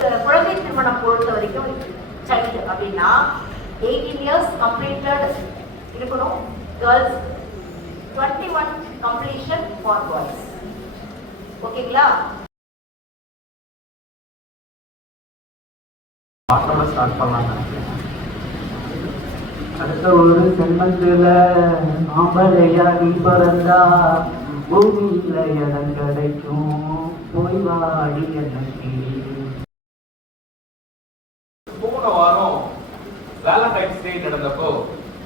குழந்தை திருமணம் பொறுத்த வரைக்கும் சைல்டு அப்படின்னா 18 years completed இருக்கணும் கேர்ள்ஸ், 21 completion for boys. ஓகேங்களா? பாட்டோட ஸ்டார்ட் பண்ணலாம். அடுத்த ஒரு சென்மத்துல ஆம்பளையா நீ பிறந்தா பூமியில இடம் கிடைக்கும், போய் வாடி எனக்கு. போன வாரம் வேலண்டைன்ஸ் டே நடந்தப்போ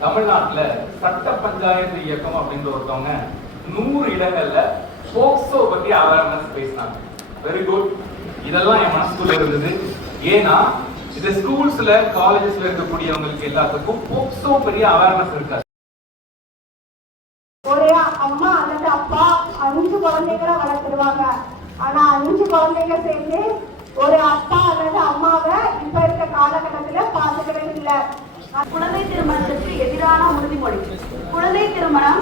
தமிழ்நாட்டுல சட்ட பஞ்சாயத்து இயக்கம் அப்படின்ற ஒருத்தவங்க 100 இடங்கள்ல போக்சோ பத்தி அவேர்னஸ் பேசினாங்க. Very good. இதெல்லாம் என் மனசுக்குள்ள இருந்தது. ஏன்னா இந்த ஸ்கூல்ஸ்ல காலேஜஸ்ல இருக்கக்கூடியவங்களுக்கு எல்லாத்துக்கும் போக்சோ பெரிய அவேர்னஸ் இருக்காது. ஒரு அம்மா அல்லது அப்பா 5 குழந்தைகளை வளர்த்துருவாங்க. ஆனா 5 குழந்தைங்க சேர்ந்து ஒரு அப்பா அல்லது அம்மாவை இப்ப இருக்க காலகட்டத்துல பாத்துக்கிறது இல்ல. குழந்தை திருமணத்திற்கு எதிரான உறுதிமொழி. குழந்தை திருமணம்